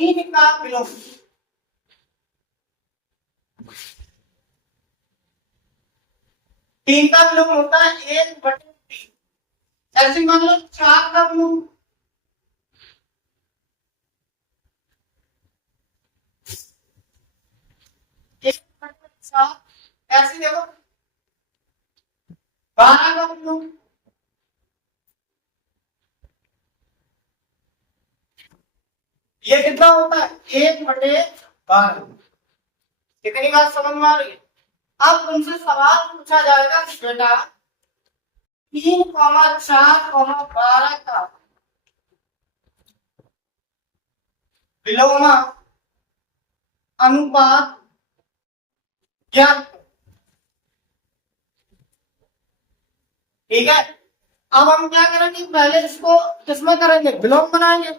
तीन का विलोम। तीन का विलोम होता है 1/3। ऐसे मान लो 4 का विलोम, ऐसे देखो 12 का विलोम, ये कितना होता है 1/12। कितनी बात समझ में आ रही है? अब उनसे सवाल पूछा जाएगा कि बेटा 3,4,12 का विलोम अनुपात ज्ञात। ठीक है, अब हम क्या करेंगे, पहले इसको किसमें करेंगे, विलोम बनाएंगे।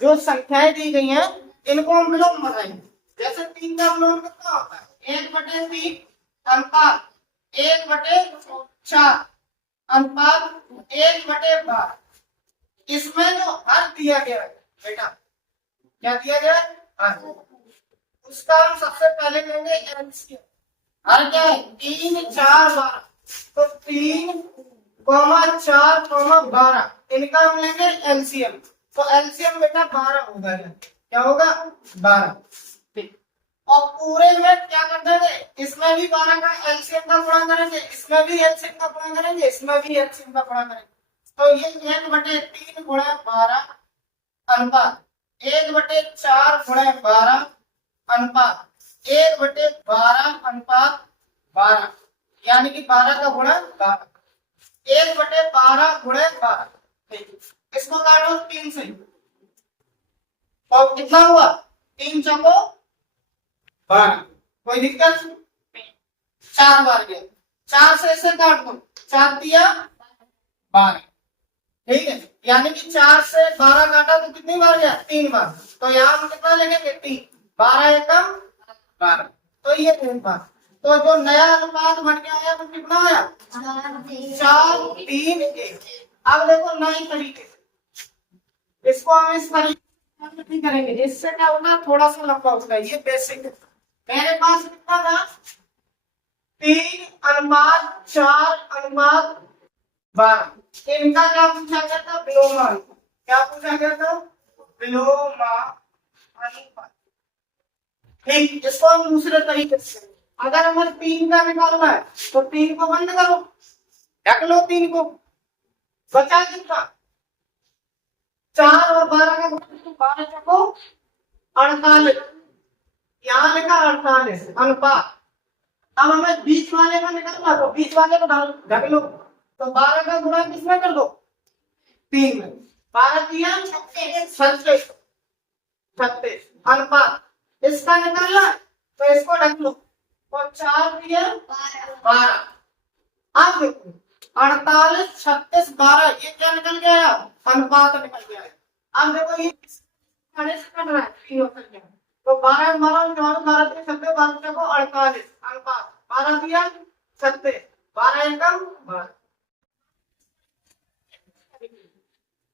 जो संख्याएं दी गई हैं इनको हम विलोम बनाएंगे। जैसे 3 का विलोम कितना होता है 1/3 अनुपात 1/4 अनुपात 1/12। इसमें जो हर दिया गया है बेटा, क्या दिया गया है हर, उसका हम सबसे पहले लेंगे एलसीएम। हर क्या है 3 4 12, तो 3, 4, 12 इनका हम लेंगे एलसीएम। तो एलसीएम बेटा 12 होगा। क्या होगा 12। ठीक, और पूरे में क्या कर देंगे, इसमें भी 12 का एलसीएम का गुणा करेंगे, इसमें भी एलसीएम का गुणा करेंगे, इसमें भी एलसीएम का गुणा करेंगे। तो ये 1/3 गुणा 12 अनुपात 1/4 गुणा 12 अनुपात 1/12 अनुपात 12, यानी कि 12 का गुणा 12, 1/12 गुणे 12। इसको काटो 3 से, और कितना हुआ 3 चौको 12। कोई दिक्कत? 4 बार गया, 4 से इसे काट दो, 4 दिया 12। ठीक है, यानी कि 4 से 12 काटा तो कितनी बार गया 3 बार। तो यहाँ हम कितना लेंगे 3, 12 एकम 12, तो ये 3 बार। तो जो नया अनुपात बन गया है वो कितना आया 4 3 1। अब देखो नए तरीके से इसको हम इस तरीके से करेंगे, इससे क्या होगा थोड़ा सा लंबा होगा। ये बेसिक मेरे पास कितना था 3/4/12। इनका क्या पूछा गया था विलोम। क्या पूछा गया था विलोम अनुपात। ठीक, इसको हम दूसरे तरीके से, अगर हमें 3 का निकालना है तो 3 को बंद करो, ढक लो 3 को, बचा कितना 4 और 12 का 12 चको 48, यहाँ लिखा 48 अनुपात। अब हमें बीच वाले का निकालना, तो बीच वाले को ढक लो, तो 12 का गुणा किसमें कर दो 3 में, 12 दिया 36 अनुपात। इसका निकालना तो इसको ढक लो, और 4 दिया 12। अब देखो 48 36 12, ये क्या निकल गया अनुपात निकल गया है। अब देखो ये से कट रहा है, तो 12 12 12 3 36 12 को 48 अनुपात 12 दिया 36 12 एकम 12।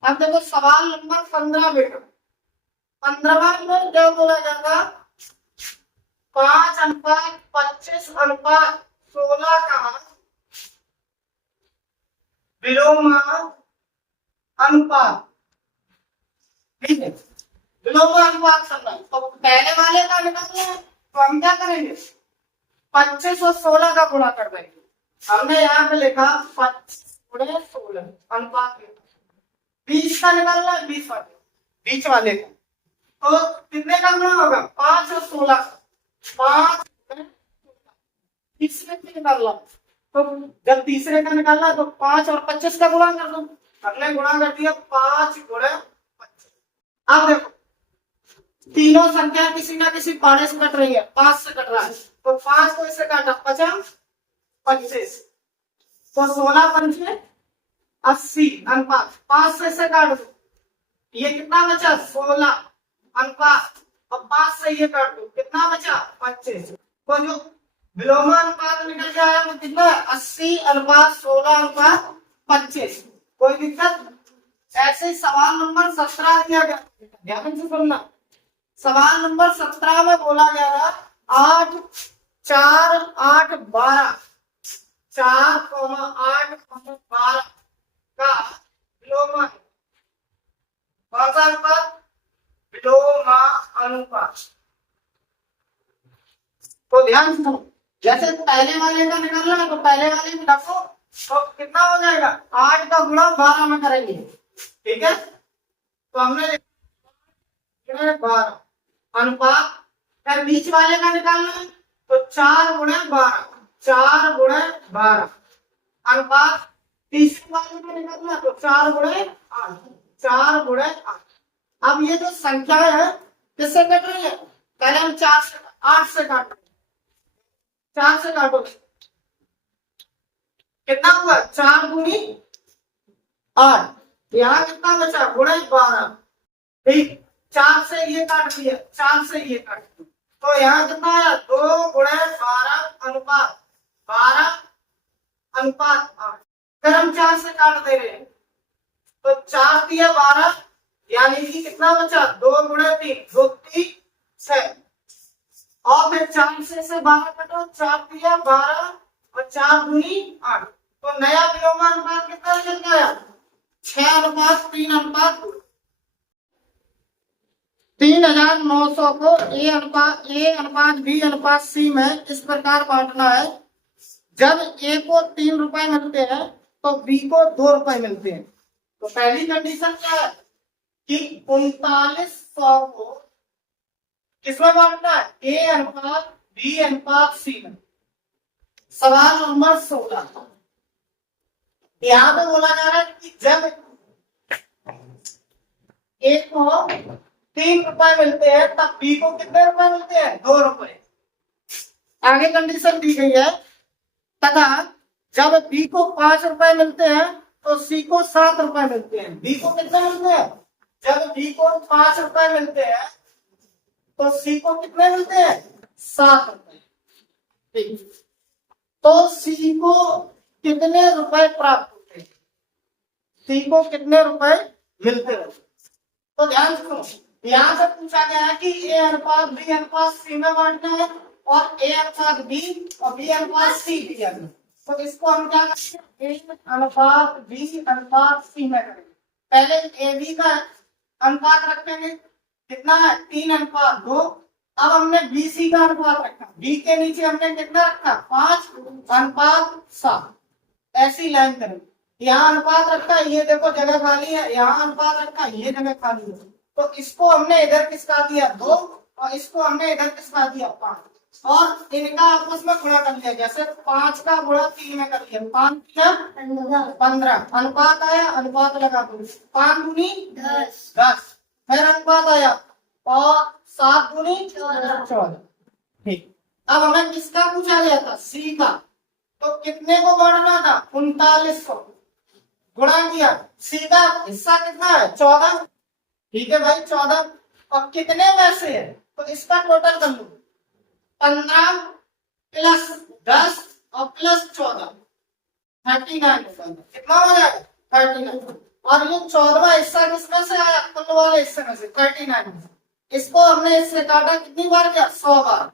अब देखो सवाल नंबर 15 बेटा, 15वां में क्या बोला जाएगा 5/25/16 का विलोम अनुपात। ठीक है, विलोम अनुपात करना है, तो पहले वाले का निकालना है, तो हम क्या करेंगे 25 और 16 का गुणा कर देंगे। हमने यहाँ पे लिखा 25 गुणे 16 अनुपात। 20 का निकालना है, 20 वाले बीच वाले का, तो कितने का गुणा होगा 5 और 16 का, 5 तीसरे का निकालना, तो जब तीसरे का निकालना तो 5 और 25 का गुणा कर दो। हमने गुणा कर दिया 5 गुणे 25। अब देखो तीनों संख्या किसी ना किसी पारे से कट रही है, 5 से कट रहा है, तो 5 को इससे काटा 50 25, तो 16 पंचे 80 अनुपात 5 से इसे काट दो, ये कितना बचा 16 अनुपात, और 5 से ये काट दो कितना बचा 25। तो जो विलोम अनुपात निकल जाएगा वो कितना 80 अनुपात 16 अनुपात 25। कोई दिक्कत? ऐसे सवाल नंबर 17 दिया गया, ध्यान से सुनना। सवाल नंबर 17 में बोला गया था 8 4 8 12 4,8,12 का विलोमा कौन सा अनुपात? विलोमा अनुपात। तो ध्यान सुनो, जैसे पहले वाले का निकालना है तो पहले वाले में रखो तो कितना हो जाएगा 8 का गुणा 12 में करेंगे, ठीक है। तो हमने 12 अनुपात, फिर बीच वाले का निकालना है तो 4 गुणे 12 4 गुणे 12 अनुपात, तीसरे वाले का निकालना तो 4 गुणे 8 4 गुणे 8। अब ये जो संख्या है किससे कट रही है? पहले हम 4 से 8 से काट 4 से काटो कितना हुआ 4 गुणी 8, यहाँ कितना बचा गुणे 12, ठीक। 4 से ये काट दिया 4 से ये काट दिया तो यहाँ कितना आया 2 गुणे 12 अनुपात 12 अनुपात 8। फिर हम 4 से काट दे रहे हैं तो 4 दिया 12 यानी कि कितना बचा 2 गुणे 3 2 3 6 और फिर 4 से 12 कटो 4 दिया 12 और 4 दूनी 8 तो नया विलोमा अनुपात कितना निकल गया 6:3:2। 3900 को ए अनुपात बी अनुपात सी में इस प्रकार बांटना है। जब ए को 3 रुपए मिलते हैं तो बी को 2 रुपए मिलते हैं। तो पहली कंडीशन क्या है कि 3900 को किसमें बांटना है ए अनुपात बी अनुपात सी में। सवाल नंबर 16 यहाँ पे बोला जा रहा है कि जब ए को 3 रुपए मिलते हैं तब बी को कितने रुपए मिलते हैं 2 रुपए। आगे कंडीशन दी गई है तथा जब बी को 5 रुपए मिलते हैं तो सी को 7 रुपए मिलते हैं। बी को कितने मिलते हैं? जब बी को 5 रुपए मिलते हैं तो सी को कितने मिलते हैं 7 रुपए, ठीक। तो सी को कितने रुपए प्राप्त होते हैं? सी को कितने रुपए मिलते हैं? तो ध्यान सुनो, यहाँ से पूछा गया है कि ए अनुपात बी अनुपात सी में बांटना है और ए अनुपात बी और बी अनुपात सी दिया गया। तो इसको हम क्या करेंगे ए अनुपात बी अनुपात सी में करेंगे। पहले ए बी का अनुपात रखेंगे कितना है 3:2। अब हमने बी सी का अनुपात रखा, बी के नीचे हमने कितना रखा 5:7। ऐसी लाइन करेंगे। यहाँ अनुपात रखा ये देखो जगह खाली है, यहाँ अनुपात रखा ये जगह खाली है तो इसको हमने इधर किसका दिया 2 और इसको हमने इधर किसका दिया 5 और इनका आपस में गुणा कर लिया। जैसे 5 का गुणा 3 में कर लिया 5 15 अनुपात आया, अनुपात लगा 5 दूनी 10 फिर अनुपात आया और 7 दूनी 14, ठीक। अब हमें किसका पूछा गया था सी का, तो कितने को बांटना था 3900 गुणा किया। सी का हिस्सा कितना है 14, ठीक है भाई 14 और कितने में से है तो इसका टोटल कर लो 15 प्लस 10 और प्लस 14 39 कितना हो जाएगा 39 और ये 14वां हिस्सा किसमें से आया कुल वाले हिस्से में से 39। इसको हमने इससे काटा कितनी बार किया 100 बार।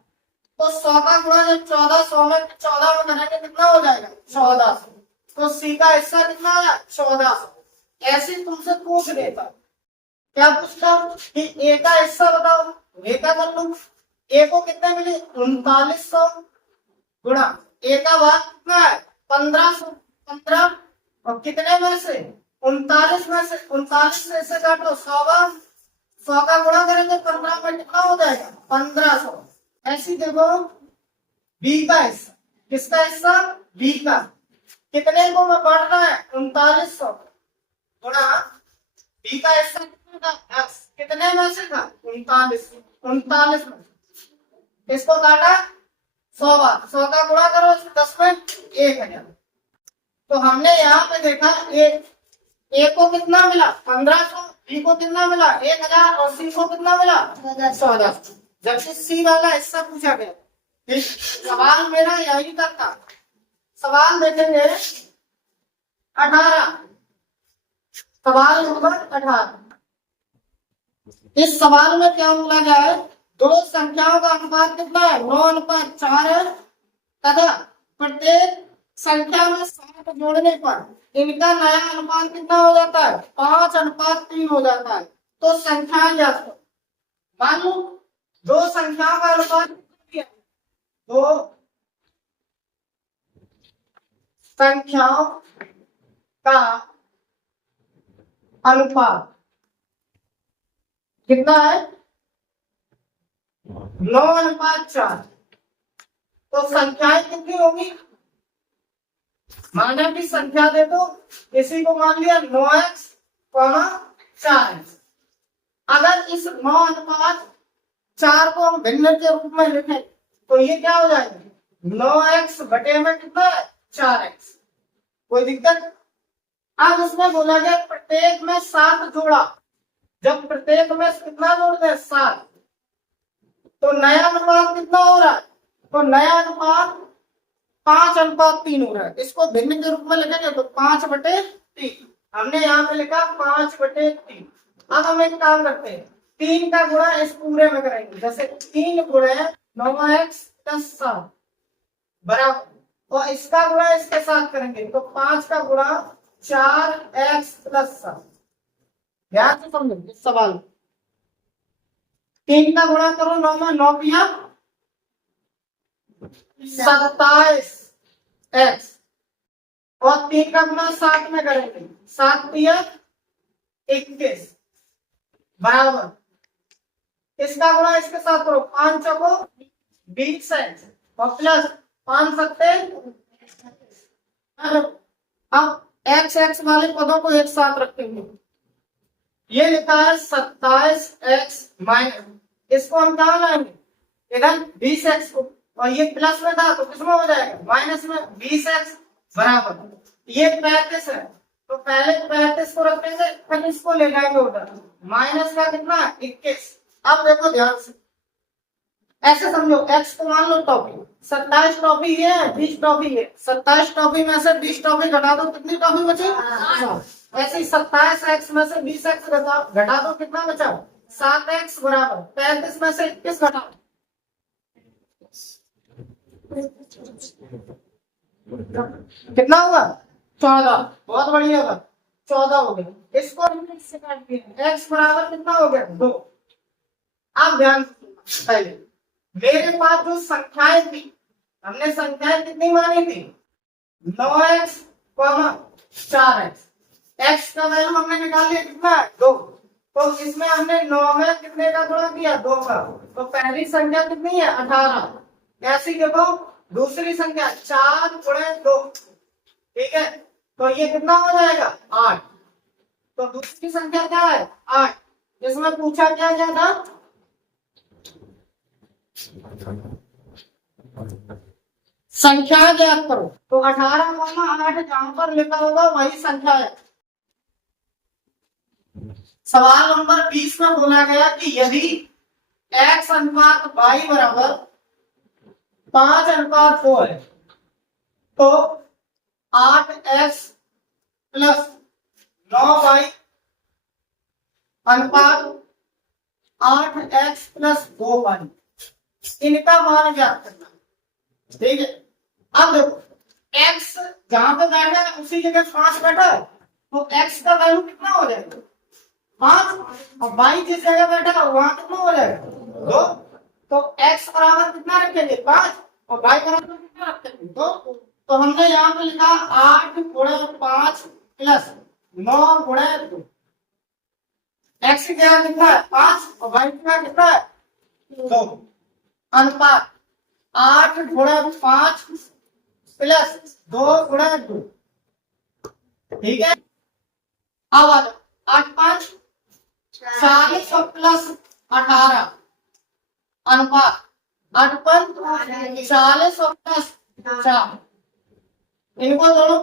तो 100 का गुणा जब 1400 में 14 में करेंगे कितना हो जाएगा 1400। तो सी का हिस्सा कितना आया 1400। ऐसे तुमसे पूछ लेता क्या पूछता कि ए का हिस्सा बताओ, ए का कर लो। ए को कितने मिले 3900 गुणा ए का भाग कितना है 1500 15 और कितने में से 39 में से 39 में से काटो 100 बार 100 का गुणा करेंगे 15 में कितना हो जाएगा 1500। ऐसी देखो बी का हिस्सा, किसका हिस्सा बी का, कितने को में बांटना है 3900 गुणा बी का हिस्सा कितना था 10, कितने में से था 39 में। इसको काटा 100 बार 100 का गुणा करो 10 में 1000। तो हमने यहाँ पे देखा ए को कितना मिला 1500, बी को कितना मिला 1000 और सी को कितना मिला 1400। जबकि सी वाला हिस्सा पूछा गया। सवाल मेरा यही तक था। सवाल देखेंगे 18, सवाल नंबर 18। इस सवाल में क्या बोला जाए, दो संख्याओं का अनुपात कितना है, 9:4 है तथा प्रत्येक संख्या में 7 जोड़ने पर इनका नया अनुपात कितना हो जाता है, 5:3 हो जाता है। तो संख्या ज्ञात करो। मान लो दो संख्याओं का अनुपात कितना है, दो संख्याओं का अनुपात कितना है, 9:4। तो संख्याएं कितनी होगी, माना कि संख्या दे दो, इसी को मान लिया 9x, 4x। अगर इस 9:4 को हम भिन्न के रूप में लिखें तो ये क्या हो जाएगा, 9x बटे में कितना है, 4x। कोई दिक्कत। अब उसमें बोला गया प्रत्येक में 7 जोड़ा, जब प्रत्येक में कितना जोड़ते हैं, 7, तो नया अनुपात कितना हो रहा है, तो नया अनुपात 5:3 हो रहा है। इसको भिन्न के रूप में लिखेंगे तो 5/3, हमने यहाँ पे लिखा 5/3। अब हम एक काम करते हैं, 3 का गुणा इस पूरे में करेंगे, जैसे 3 गुणे 9x + 7 बराबर, और इसका गुणा इसके साथ करेंगे तो 5 का गुणा 4x + 7। ध्यान से समझो इस सवाल, 3 का गुणा करो 9 में, 9 किया 27x, और 3 का गुणा 7 में करेंगे, 7 किया 21 बराबर, इसका गुणा इसके साथ करो, 5 चौको 20x और प्लस 5 सत्ते। अब x x वाले पदों को एक साथ रखेंगे, ये लिखा है 27x माइनस, इसको हम कहाँ लाएंगे, इधर 20x को, और ये प्लस में था तो किसमें हो जाएगा, माइनस में, 20x बराबर, ये 35 है तो पहले 35 को रखेंगे फिर इसको ले जाएंगे उधर, माइनस का कितना 21। अब देखो ध्यान से, ऐसे समझो, x को मान लो टॉफी, 27 टॉफी ये है, 20 टॉफी है, 27 टॉफी में से 20 टॉफी घटा दो, कितनी टॉफी बची, ऐसे ही 27x में से 20x घटा दो, कितना बचा, 7x बराबर 35 में से 21 घटाओ, कितना हुआ, 14। बहुत बढ़िया होगा, 14 हो गया। इसको हमने इससे काट दिया, x बराबर कितना हो गया, 2। अब ध्यान से, पहले मेरे पास जो संख्याएं थी, हमने संख्याएं कितनी मानी थी, 9x, 4x, x का वैल्यू हमने निकाल लिया कितना है, 2। तो इसमें हमने 9 में कितने का गुणा किया, 2 का, तो पहली संख्या कितनी है, 18। ऐसी देखो दूसरी संख्या 4 × 2, ठीक है, तो ये कितना हो जाएगा, 8। तो दूसरी संख्या क्या है, 8। इसमें पूछा क्या गया था, संख्या ज्ञात करो, तो 18,8 जहां पर लिखा होगा वही संख्या है। सवाल नंबर 20 में बोला गया कि यदि x अनुपात y बराबर 5:4 है तो 8x + 9y अनुपात 8x + 2y, इनका मान ज्ञात करना, ठीक है। अब देखो x जहां पे बैठा है उसी जगह 5 बैठा है, तो x का वैल्यू कितना हो जाएगा, 5, और y जिस जगह बैठा है वहां कितना हो जाएगा, 2। तो x बराबर कितना रखेंगे, 5, और y बराबर कितना रखेंगे, 2। तो हमने यहाँ पे लिखा 8 × 5 + 9 × 2, x की जगह कितना है, 5, और y की जगह कितना है, 2, अनुपात 8 × 5 + 2 × 2, ठीक है। अब आ जाओ, 8 5 40 और + 18 अनुपात 8 5 40 और + 4, इनको जोड़ो,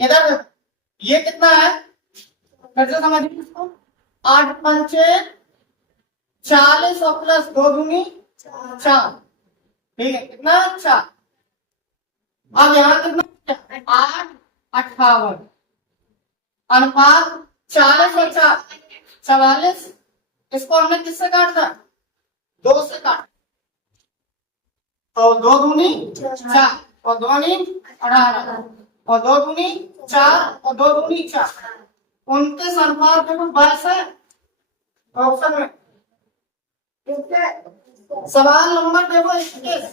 इधर ये कितना है, फिर से समझिए इसको, 8 5 40 और + 2 दूनी 4, ठीक है, कितना 4। अब यहाँ कितना 8 58 अनुपात 40 और 4 44। इसको हमने किससे काटना? 2 से काट। और 2 दूनी 4 और 2 दूनी 18 और 2 दूनी 4 और 2 दूनी 4। 29 अनुपात देखो 22 है ऑप्शन में। सवाल नंबर देखो 21।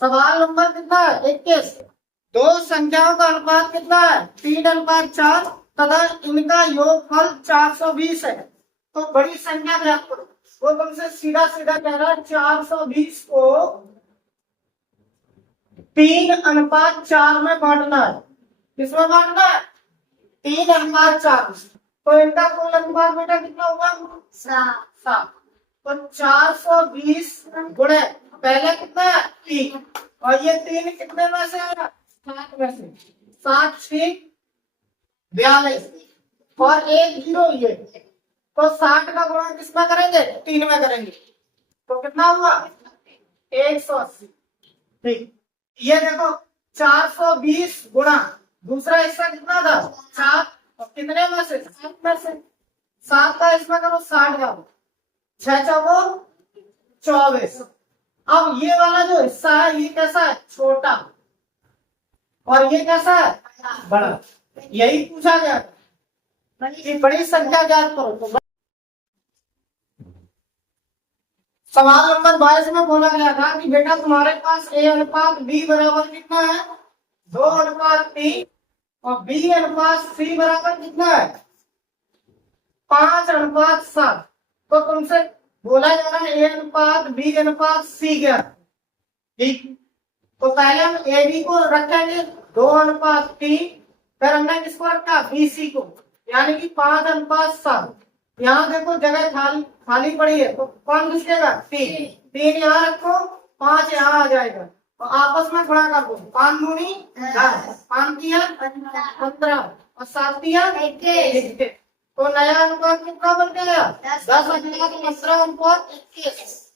सवाल नंबर कितना है? 21। दो संख्याओं का अनुपात कितना है? 3:4 तथा इनका योगफल 420 है। तो बड़ी संख्या ज्ञात करो। वो तुमसे सीधा सीधा कह रहा है 420 को 3:4 में बांटना है। किसमें बांटना है? 3:4। तो इनका कुल अनुपात बेटा कितना होगा? 7। तो 420 गुणे पहले कितना है? 3 और ये 3 कितने में से आया? 7 में से। 7 6 42 और 1 0 ये। तो 60 का गुणा किसमें करेंगे? 3 में करेंगे। तो कितना हुआ? 180। ठीक, ये देखो 420 गुणा दूसरा हिस्सा कितना था? 7 और कितने में से? 7 में से। 7 का इसमें करो 60 का 6 चौको 24। अब ये वाला जो हिस्सा है ये कैसा है? छोटा। और ये कैसा है? बड़ा। यही पूछा गया कि बड़ी संख्या ज्ञात करो। तो सवाल नंबर 22 में बोला गया था कि बेटा तुम्हारे पास A अनुपात B बराबर कितना है? 2:3 और B अनुपात C बराबर कितना है? 5:7। तो तुमसे बोला जा रहा है A अनुपात B अनुपात C क्या? ठीक, तो पहले हम AB को रखेंगे 2:3। फिर हमने किसको रखा? BC को, यानी कि 5:7। यहाँ देखो जगह खाली पड़ी है तो कौन घुसेगा? 3 यहाँ रखो, 5 यहाँ आ जाएगा तो आपस में गुणा कर दो। 5 दूनी 10, 5 तिया 15 और 7 तिया 21। तो नया अनुपात कितना बन गया? 10 आ जाएगा। तो 15 अनुपात 21।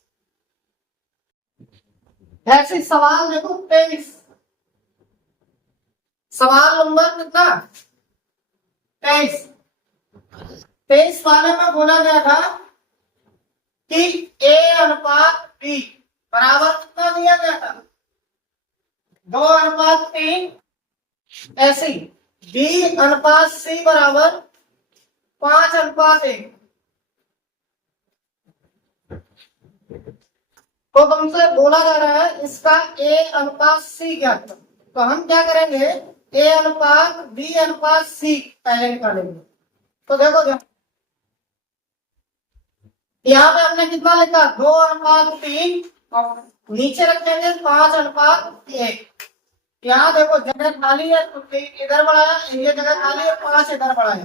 ऐसे सवाल देखो 23। सवाल नंबर कितना? 23। 23 वाले में बोला गया था कि A अनुपात B बराबर कितना दिया गया था? 2:3। ऐसे B अनुपात C बराबर 5:1। तो तुमसे बोला जा रहा है इसका A अनुपात C क्या था? तो हम क्या करेंगे? A अनुपात B अनुपात C पहले निकालेंगे। तो देखो यहाँ पे हमने कितना लिखा? 2:3 और नीचे रखेंगे 5:1। यहाँ देखो जगह खाली है तो 3 इधर बढ़ाया, ये जगह खाली है 5 इधर बढ़ाया।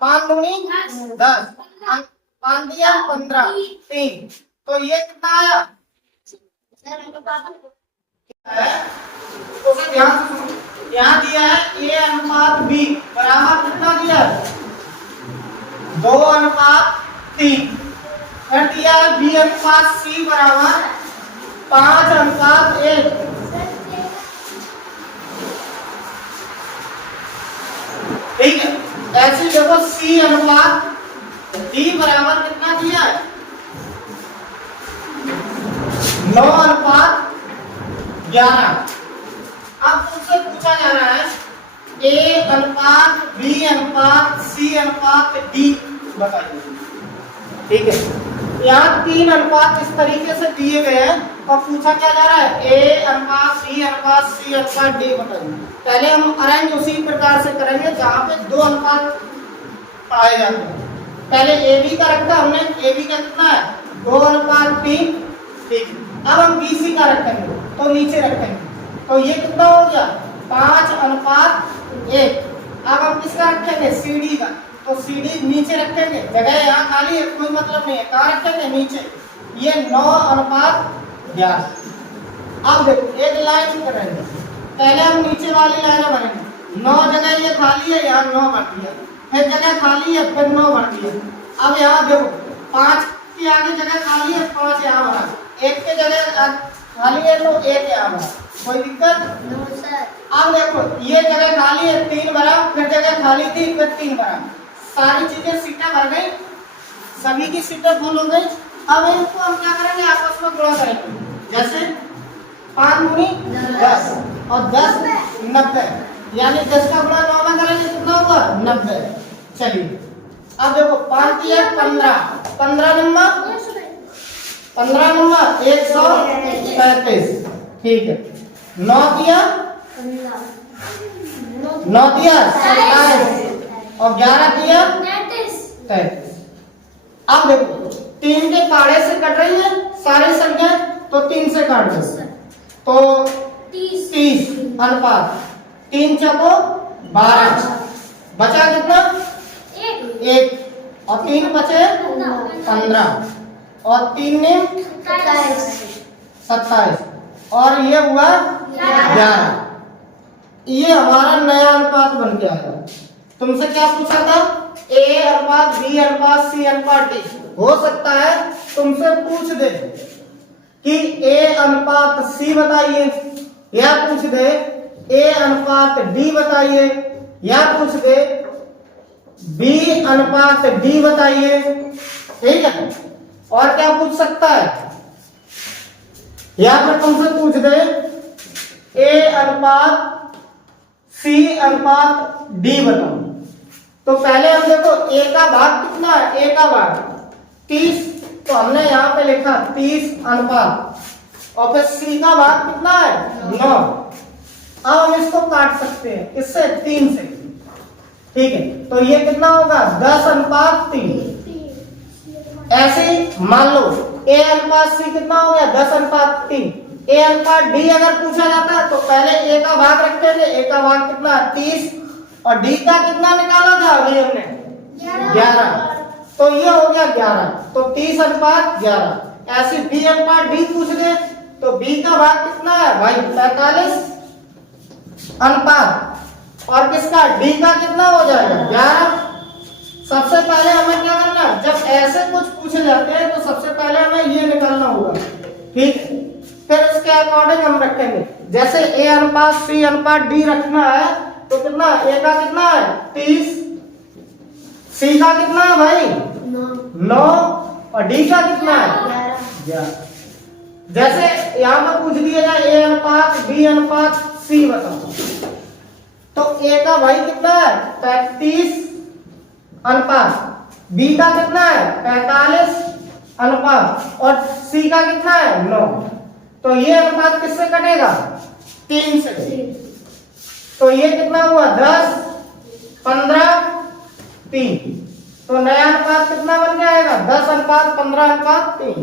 5 दूनी 10, 5 दिया 15, 3। तो ये कितना आया? तो यहाँ दिया है A अनुपात B बराबर कितना दिया? 2:3। फिर दिया है B अनुपात C बराबर 5:1। ठीक है, ऐसे देखो C अनुपात D बराबर कितना दिया है? 9:11। अब तुमसे पूछा जा रहा है A अनुपात B अनुपात C अनुपात D बताइए। ठीक है, यहाँ 3 अनुपात इस तरीके से दिए गए हैं और पूछा क्या जा रहा है? A अनुपात B अनुपात C अनुपात D बताइए। पहले हम अरेंज उसी प्रकार से करेंगे जहाँ पे 2 अनुपात पाए जाते हैं। पहले AB का रखा हमने, AB का कितना है? 2:3। ठीक है, अब हम BC का रखेंगे तो नीचे रखेंगे तो ये कितना हो गया? 5:1। अब हम किसका रखेंगे? CD का। तो CD नीचे रखेंगे, जगह यहाँ खाली है कोई मतलब नहीं है, कहाँ रखेंगे? नीचे। ये 9:11। अब देखो एक लाइन करेंगे, पहले हम नीचे वाली लाइन बनेंगे। 9 जगह ये खाली है, यहाँ 9 भर दिया, फिर जगह खाली है, फिर 9 भर दिया। अब यहाँ देखो 5 की आगे जगह खाली है, 5 यहाँ भरा, 1 के जगह खाली है तो 1 यहाँ भरा। कोई दिक्कत? अब देखो ये जगह खाली है, 3 भरा, फिर जगह खाली थी, फिर 3 भरा। सारी चीजें सीटें भर गई, सभी की सीटें फुल हो गई। अब इनको हम क्या करेंगे, आपस में गुणा करेंगे। जैसे 5 दूनी 10 और 10 90, यानी 10 का गुणा 9 में करेंगे कितना होगा 90। चलिए अब देखो 5 दिया 15, 15 नंबर 135, ठीक है। 9 दिया 27 और 11 दिया 33। अब देखो 3 के पाड़े से कट रही है सारी संख्या, तो 3 से काट दो तो 30 अनुपात 3 चौको 12, बचा कितना 1 और 3 बचे 15 और 3 ने 27 और ये हुआ 11। ये हमारा नया अनुपात बन के आया। तुमसे क्या पूछा था, A अनुपात B अनुपात C अनुपात D। हो सकता है तुमसे पूछ दे कि A अनुपात C बताइए, या पूछ दे A अनुपात D बताइए, या पूछ दे B अनुपात D बताइए, ठीक है। और क्या पूछ सकता है, या फिर तुमसे पूछ दे A अनुपात C अनुपात D बताओ। तो पहले हम देखो A का भाग कितना है, A का भाग 30, तो हमने यहाँ पे लिखा 30 अनुपात, और फिर C का भाग कितना है 9। अब हम इसको काट सकते हैं किससे, 3 से, ठीक है। तो ये कितना होगा 10 अनुपात 3। ऐसे ही मान लो A अनुपात C कितना हो गया 10 अनुपात 3। A अनुपात D अगर पूछा जाता है तो पहले A का भाग रखते थे, A का भाग कितना 30 और D का कितना निकाला था अभी हमने 11, तो ये हो गया 11, तो 30 अनुपात 11। ऐसे B अनुपात D पूछ दे तो B का भाग कितना है भाई 45 अनुपात, और किसका D का कितना हो जाएगा 11। सबसे पहले हमें क्या करना है, जब ऐसे कुछ पूछे जाते हैं तो सबसे पहले हमें ये निकालना होगा, ठीक है। फिर उसके अकॉर्डिंग हम रखेंगे। जैसे A अनुपात C अनुपात D रखना है तो कितना, A का कितना है 30, C का कितना है भाई 9 और D का कितना है 11। जैसे यहाँ पर पूछ दिया जाए A अनुपात B अनुपात C बताओ, तो A का भाई कितना है 35 अनुपात, B का कितना है 45 अनुपात और C का कितना है 9। तो ये अनुपात किससे कटेगा 3 से। तो ये कितना हुआ 10 15 3, तो नया अनुपात कितना बन जाएगा 10 अनुपात 15 अनुपात 3।